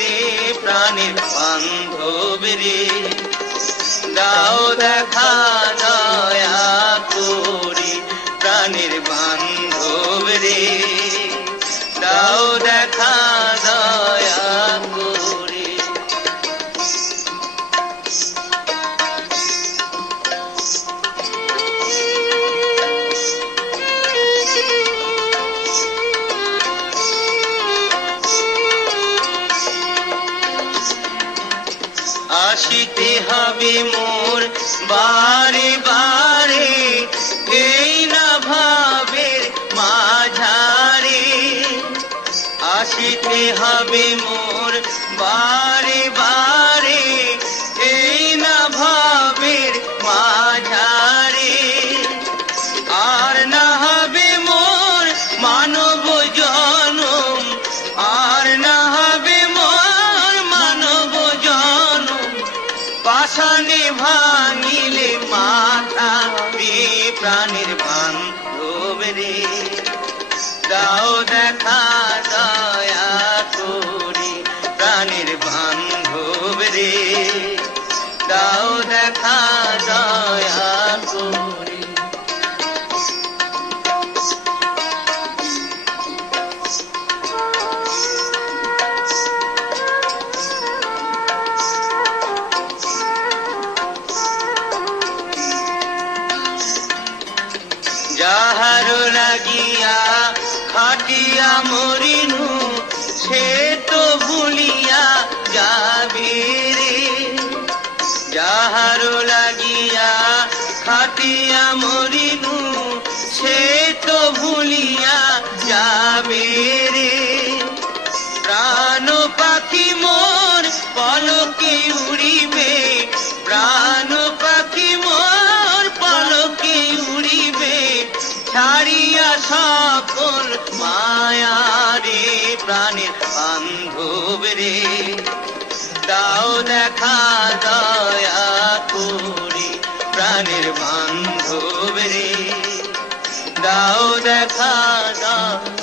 রে প্রাণের বান্ধব রে, দাও দেখা দয়া করে প্রাণের বান্ধব রে, দাও দেখা দয়া করে। আসিতে হবে মোর বারে বারে, এই না ভাবের মাঝারে। আসিতে হবে মোর বারে বারে, এই না ভাবের মাঝারে। আর না হবে মোর মানব জনম, আর না হবে মোর মানব জনম। পাষাণে ভাঙিলে মাথা রে প্রাণের বান্ধব রে, দাও দেখা দয়া করে প্রাণের বান্ধব রে, দাও দেখা দয়া করে। যাহার লাগিয়া খাটিয়া মরিনু, সে তো ভুলিয়া যাবে রে। যাহার লাগিয়া খাটিয়া মরিনু, সে তো ভুলিয়া যাবে রে। প্রাণ পাখি মোর পলকে উড়িবে, প্রাণ পাখি মোর পলকে উড়িবে। ছাড়িয়া সকল মায়া রে প্রাণের বান্ধব রে, দাও দেখা দয়া করে প্রাণের বান্ধব রে, দাও দেখা দয়া।